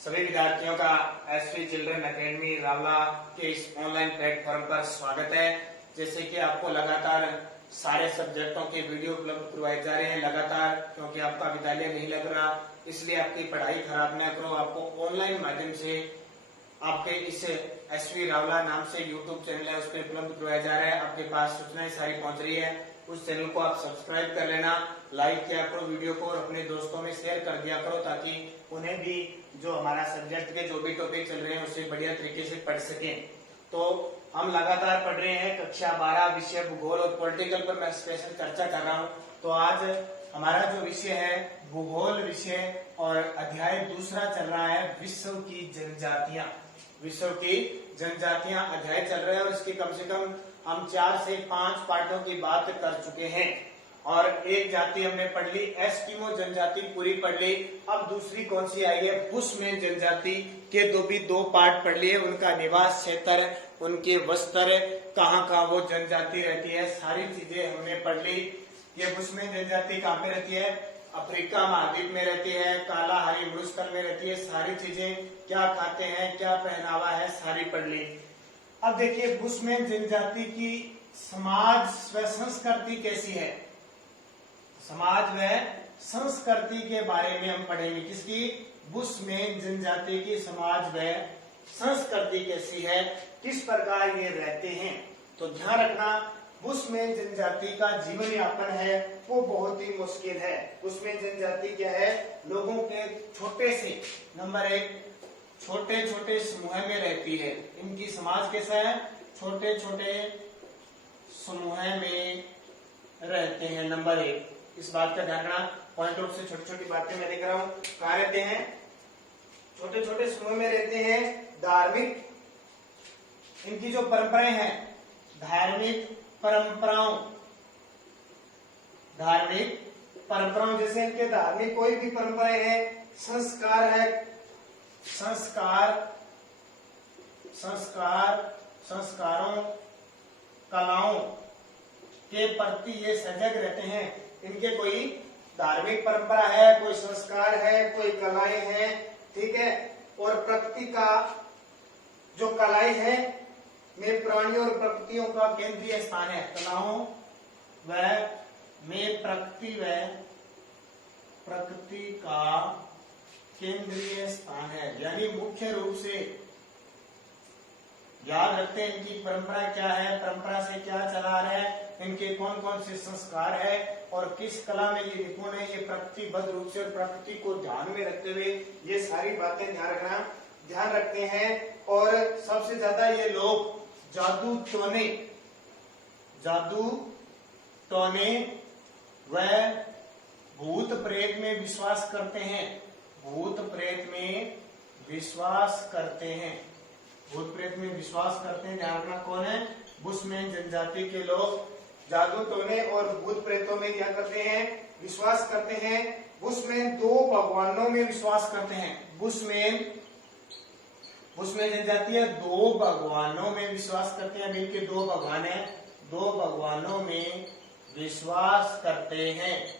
सभी विद्यार्थियों का एसवी चिल्ड्रन एकेडमी रावला के इस ऑनलाइन प्लेटफॉर्म पर स्वागत है। जैसे कि आपको लगातार सारे सब्जेक्टों के वीडियो उपलब्ध करवाए जा रहे हैं लगातार, क्योंकि आपका विद्यालय नहीं लग रहा, इसलिए आपकी पढ़ाई खराब न करो। आपको ऑनलाइन माध्यम से आपके इस एसवी रावला नाम से यूट्यूब चैनल है, उस पर उपलब्ध करवाया जा रहा है। आपके पास सूचनाएं सारी पहुंच रही है। उस चैनल को आप सब्सक्राइब कर लेना, लाइक किया करो वीडियो को और अपने दोस्तों में शेयर कर दिया करो, ताकि उन्हें भी जो हमारा सब्जेक्ट के जो भी टॉपिक चल रहे हैं उससे बढ़िया तरीके से पढ़ सकें। तो हम लगातार पढ़ रहे हैं कक्षा 12 विषय भूगोल और पॉलिटिकल पर मैं स्पेशल चर्चा कर रहा हूँ। तो आज हमारा जो विषय है भूगोल विषय और अध्याय दूसरा चल रहा है विश्व की जनजातियां। विश्व की जनजातियां अध्याय चल रहा है और इसकी कम से कम हम 4 से 5 पार्टों की बात कर चुके हैं और एक जाति हमने पढ़ ली, एस्किमो जनजाति पूरी पढ़ ली। अब दूसरी कौन सी आई है, बुशमैन जनजाति के दो पार्ट पढ़ लिए। उनका निवास क्षेत्र, उनके वस्त्र, कहाँ कहाँ वो जनजाति रहती है, सारी चीजें हमने पढ़ ली। ये बुशमैन जनजाति कहाँ पे रहती है, अफ्रीका महाद्वीप में रहती है, कालाहारी मरुस्थल में रहती है। सारी चीजें, क्या खाते हैं, क्या पहनावा है, सारी पढ़ ली। अब देखिए बुशमैन जनजाति की समाज व संस्कृति कैसी है। समाज व संस्कृति के बारे में हम पढ़ेंगे। किसकी, बुशमैन जनजाति की समाज व संस्कृति कैसी है, किस प्रकार ये रहते हैं। तो ध्यान रखना, बुशमैन जनजाति का जीवन यापन है वो बहुत ही मुश्किल है। बुशमैन जनजाति क्या है, लोगों के छोटे से, नंबर 1, छोटे छोटे समूह में रहती है। इनकी समाज कैसा है, छोटे छोटे समूह में रहते हैं। नंबर 1, इस बात का ध्यान रखना। पॉइंट रूप से छोटी छोटी बातें मैं लिख रहा हूँ। कहाँ रहते हैं, छोटे छोटे समूह में रहते हैं। धार्मिक, इनकी जो परंपराएं हैं, धार्मिक परंपराओं जैसे इनके धार्मिक कोई भी परंपराएं हैं, संस्कार है, संस्कारों कलाओं के प्रति ये सजग रहते हैं। इनके कोई धार्मिक परंपरा है, कोई संस्कार है, कोई कलाएं हैं, ठीक है। और प्रकृति का जो कलाएं है में प्राणियों और प्रकृतियों का केंद्रीय स्थान है। कलाओं व में प्रकृति का केंद्रीय स्थान है, यानी मुख्य रूप से याद रखते हैं इनकी परंपरा क्या है, परंपरा से क्या चला रहा है, इनके कौन कौन से संस्कार है और किस कला में ये निपुण है। ये प्रकृतिबद्ध रूप से और प्रकृति को ध्यान में रखते हुए ये सारी बातें ध्यान रखते हैं। और सबसे ज्यादा ये लोग जादू टोने व भूत प्रेत में विश्वास करते हैं। भूत प्रेत में विश्वास करते हैं। ध्यान रखना, कौन है, बुशमैन जनजाति के लोग जादू टोने और भूत प्रेतों में क्या करते हैं, विश्वास करते हैं। बुशमैन 2 भगवानों में विश्वास करते हैं। बुशमैन जनजाति 2 भगवानों में विश्वास करते हैं। इनके 2 भगवान हैं, 2 भगवानों में विश्वास करते हैं।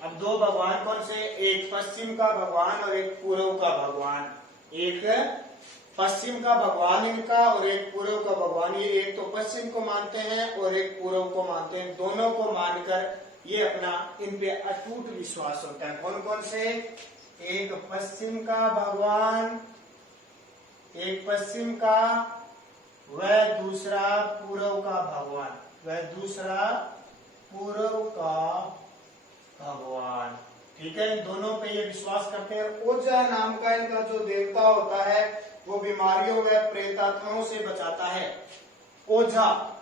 अब 2 भगवान कौन से, एक पश्चिम का भगवान और एक पूर्व का भगवान। एक पश्चिम का भगवान इनका और एक पूर्व का भगवान। ये एक तो पश्चिम को मानते हैं और एक पूर्व को मानते हैं। दोनों को मानकर ये अपना इन पे अटूट विश्वास होता है। कौन कौन से, एक पश्चिम का भगवान, एक पश्चिम का व दूसरा पूर्व का भगवान, ठीक है। इन दोनों पे ये विश्वास करते हैं। ओझा नाम का इनका जो देवता होता है वो बीमारियों व प्रेतात्माओं से बचाता है। ओझा,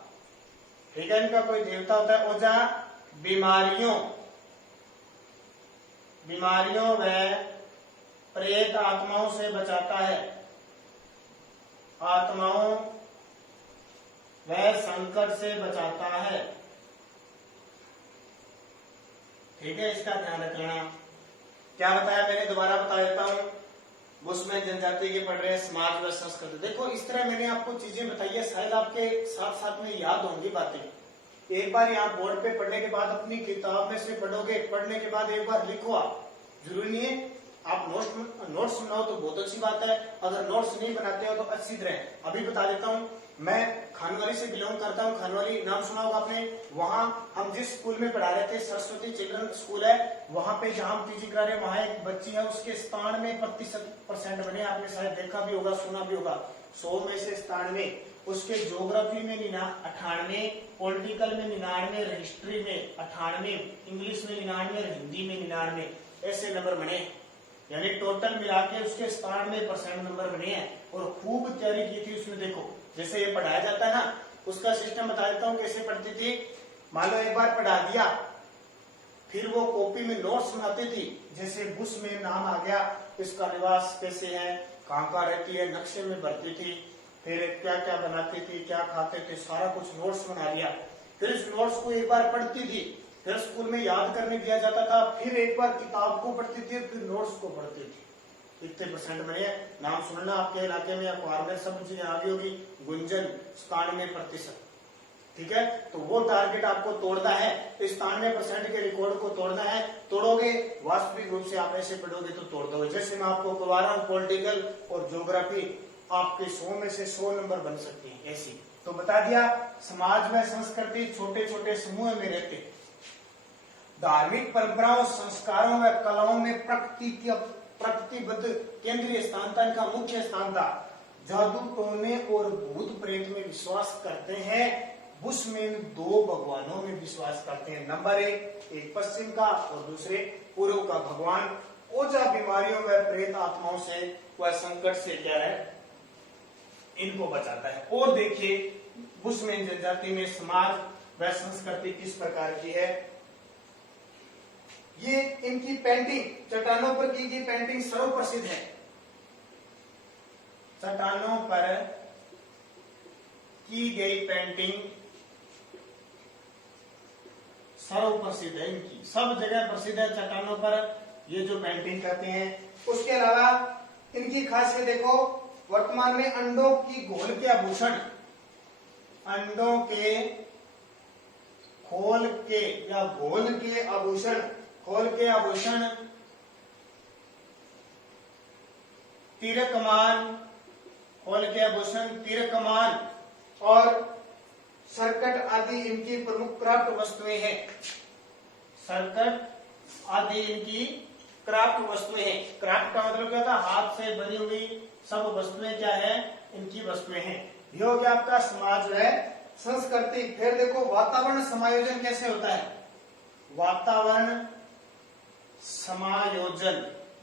ठीक है, इनका कोई देवता होता है ओझा, बीमारियों व प्रेत आत्माओं से बचाता है। आत्माओं व संकट से बचाता है, ठीक है। इसका ध्यान रखना। क्या बताया मैंने, दोबारा बता देता हूँ। बुशमैन जनजाति के पढ़ रहे हैं, समाज व संस्कृति। देखो इस तरह मैंने आपको चीजें बताई है, शायद आपके साथ साथ में याद होंगी बातें। एक बार यहाँ बोर्ड पे पढ़ने के बाद अपनी किताब में से पढ़ोगे, पढ़ने के बाद एक बार लिखो आप जरूरी नहीं है आप नोट्स बनाओ तो बहुत अच्छी बात है, अगर नोट्स नहीं बनाते हो तो अच्छी तरह। अभी बता देता हूँ, मैं खानवाली से बिलोंग करता हूँ, खानवाली नाम सुना होगा आपने। वहाँ हम जिस स्कूल में पढ़ा रहे थे, सरस्वती चिल्ड्रन स्कूल है, वहाँ पे जहाँ हम पीजी करा रहे हैं, वहाँ एक बच्ची है, उसके 97% बने, आपने शायद देखा भी होगा, सुना भी होगा। 100 में से 97, उसके ज्योग्राफी में 98, पॉलिटिकल में 99, हिस्ट्री में 98, इंग्लिश में 99, हिंदी में 99, ऐसे नंबर बने। यानी टोटल मिला के उसके 97% नंबर बने हैं और खूब तैयारी की थी उसने। देखो जैसे ये पढ़ाया जाता है ना, उसका सिस्टम बता देता हूँ कैसे पढ़ती थी। मान लो एक बार पढ़ा दिया, फिर वो कॉपी में नोट्स बनाती थी। जैसे बुश में नाम आ गया, इसका निवास कैसे है, कहाँ रहती है, नक्शे में भरती थी, फिर क्या क्या बनाती थी, क्या खाते थे, सारा कुछ नोट्स बना लिया। फिर इस नोट्स को एक बार पढ़ती थी, फिर स्कूल में याद करने दिया जाता था, फिर एक बार किताब को पढ़ती थी, फिर नोट्स को पढ़ती थी। इतने % बने हैं, नाम सुनना आपके इलाके में, अखबार में सब चीजें आ गई होगी। गुंजन 97%, ठीक है। तो वो टारगेट आपको तोड़ना है, इस 97% के रिकॉर्ड को तोड़ना है। तोड़ोगे, वास्तविक रूप से आप ऐसे पढ़ोगे तो तोड़ दोगे। जैसे मैं आपको करवा रहा हूँ, पॉलिटिकल और ज्योग्राफी आपके 100 में से 100 नंबर बन सकते हैं ऐसी। तो बता दिया, समाज व संस्कृति छोटे छोटे समूह में रहते, धार्मिक परंपराओं, संस्कारों व कलाओं में प्रकृतिबद्ध केंद्रीय स्थान था, इनका मुख्य स्थान था। जादू टोने और भूत प्रेत में विश्वास करते हैं। बुशमैन 2 भगवानों में विश्वास करते हैं। नंबर 1, एक पश्चिम का और दूसरे पूर्व का भगवान। ओझा बीमारियों व प्रेत आत्माओं से वह संकट से क्या है, इनको बचाता है। और देखिए बुशमैन जनजाति में समाज व संस्कृति किस प्रकार की है। ये इनकी पेंटिंग, चट्टानों पर की गई पेंटिंग सर्वप्रसिद्ध है। चट्टानों पर की गई पेंटिंग सर्वप्रसिद्ध है, इनकी सब जगह प्रसिद्ध है। चट्टानों पर ये जो पेंटिंग करते हैं। उसके अलावा इनकी खासियत देखो, वर्तमान में अंडों की घोल के आभूषण, अंडों के खोल के या घोल के आभूषण, खोल के आभूषण, तीर कमान, खोल के आभूषण, तीर कमान और सरकट आदि इनकी प्रमुख क्राफ्ट वस्तुएं हैं। सरकट आदि इनकी क्राफ्ट वस्तुएं हैं। क्राफ्ट का मतलब क्या था, हाथ से बनी हुई सब वस्तुएं क्या है, इनकी वस्तुएं हैं। ये हो गया आपका समाज है, संस्कृति। फिर देखो वातावरण समायोजन कैसे होता है। वातावरण समायोजन,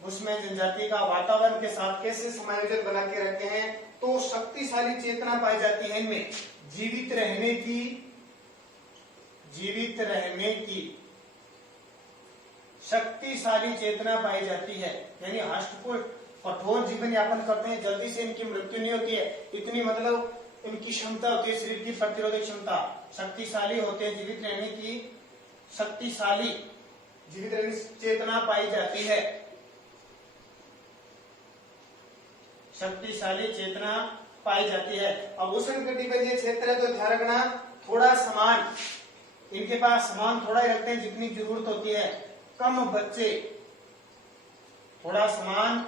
बुशमैन जनजाति का वातावरण के साथ कैसे समायोजन बना के रखते हैं। तो शक्तिशाली चेतना पाई जाती है इनमें, जीवित रहने की शक्तिशाली चेतना पाई जाती है। यानी हष्टपुष्ट कठोर जीवन यापन करते हैं, जल्दी से इनकी मृत्यु नहीं होती है, इतनी मतलब इनकी क्षमता होती है, शरीर की प्रतिरोधक क्षमता। शक्तिशाली होते हैं, जीवित रहने की शक्तिशाली जीवित रहने की चेतना पाई जाती है, शक्तिशाली चेतना पाई जाती है। अब उष्णकटिबंधीय क्षेत्र है तो ध्यान रखना, थोड़ा समान, इनके पास समान थोड़ा ही रखते हैं जितनी जरूरत होती है। कम बच्चे, थोड़ा समान,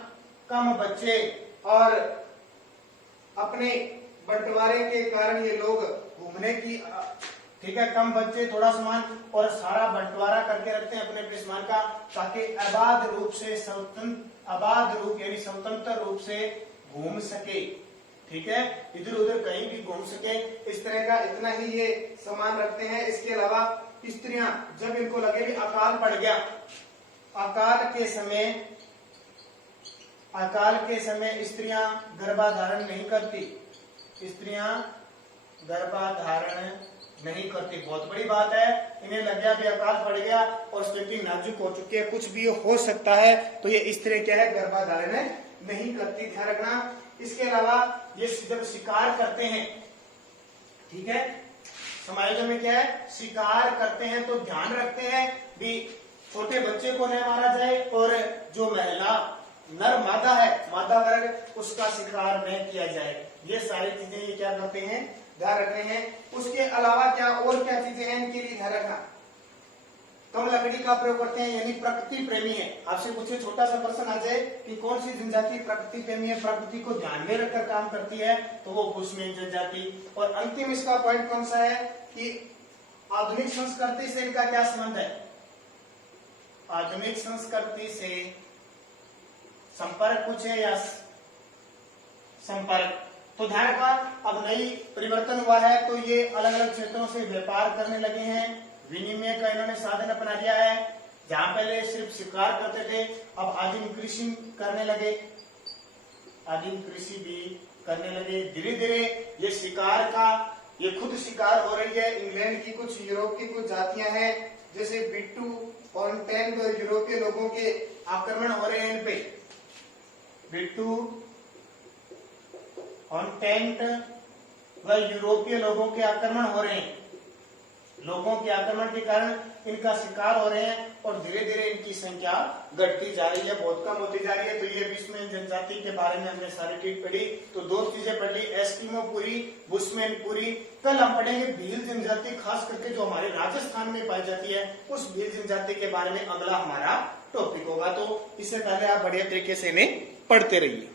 कम बच्चे, और अपने बंटवारे के कारण ये लोग घूमने की, ठीक है, कम बच्चे, थोड़ा समान और सारा बंटवारा करके रखते हैं अपने अपने सामान का, ताकि आबाद रूप से यानी स्वतंत्र रूप से घूम सके। ठीक है, इधर उधर कहीं भी घूम सके, इस तरह का इतना ही ये सामान रखते हैं। इसके अलावा स्त्रियां, जब इनको लगे भी अकाल पड़ गया, अकाल के समय स्त्रियां गर्भाधारण नहीं करती, स्त्रियां गर्भाधारण नहीं करती। बहुत बड़ी बात है, इन्हें लग गया भी अकाल पड़ गया और स्थिति नाजुक हो चुकी है, कुछ भी हो सकता है, तो ये स्त्री क्या है, गर्भाधारण नहीं करती, ध्यान रखना। इसके अलावा ये जब शिकार करते हैं, ठीक है, समायोजन में क्या है, शिकार करते हैं तो ध्यान रखते हैं भी छोटे बच्चे को न मारा जाए और जो महिला नर मादा है, मादा वर्ग, उसका शिकार न किया जाए। ये सारी चीजें ये क्या करते हैं, ध्यान रखते हैं। उसके अलावा क्या और क्या चीजें हैं इनके लिए ध्यान रखना। कम लकड़ी का प्रयोग करते हैं, यानी प्रकृति प्रेमी है। आपसे पूछे छोटा सा प्रश्न आ जाए कि कौन सी जनजाति प्रकृति प्रेमी है, प्रकृति को ध्यान में रखकर काम करती है, तो वो बुशमैन जनजाति। और अंतिम इसका पॉइंट कौन सा है कि आधुनिक संस्कृति से इनका क्या संबंध है? आधुनिक संस्कृति से संपर्क कुछ है या संपर्क? तो ध्यान रखना, अब नई परिवर्तन हुआ है तो ये अलग अलग क्षेत्रों से व्यापार करने लगे हैं, विनिमय का इन्होंने साधन अपना लिया है। जहां पहले सिर्फ शिकार करते थे, अब आदिम कृषि करने लगे, आदिम कृषि भी करने लगे। धीरे धीरे ये शिकार का, ये खुद शिकार हो रही है। इंग्लैंड की कुछ, यूरोप की कुछ जातियां हैं, जैसे बिट्टू और टेंट, यूरोपीय लोगों के आक्रमण हो रहे हैं इन पे। बिट्टू और टेंट व यूरोपीय लोगों के आक्रमण हो रहे हैं। लोगों के आक्रमण के कारण इनका शिकार हो रहे हैं और धीरे धीरे इनकी संख्या घटती जा रही है, बहुत कम होती जा रही है। तो ये बुशमैन जनजाति के बारे में हमने सारी चीज पढ़ी। तो दो चीजें पढ़ी, एस्किमो पूरी, बुशमैन पूरी। कल हम पढ़ेंगे भील जनजाति, खास करके जो हमारे राजस्थान में पाई जाती है, उस भील जनजाति के बारे में अगला हमारा टॉपिक होगा। तो इससे पहले आप बढ़िया तरीके से इन्हें पढ़ते रहिए।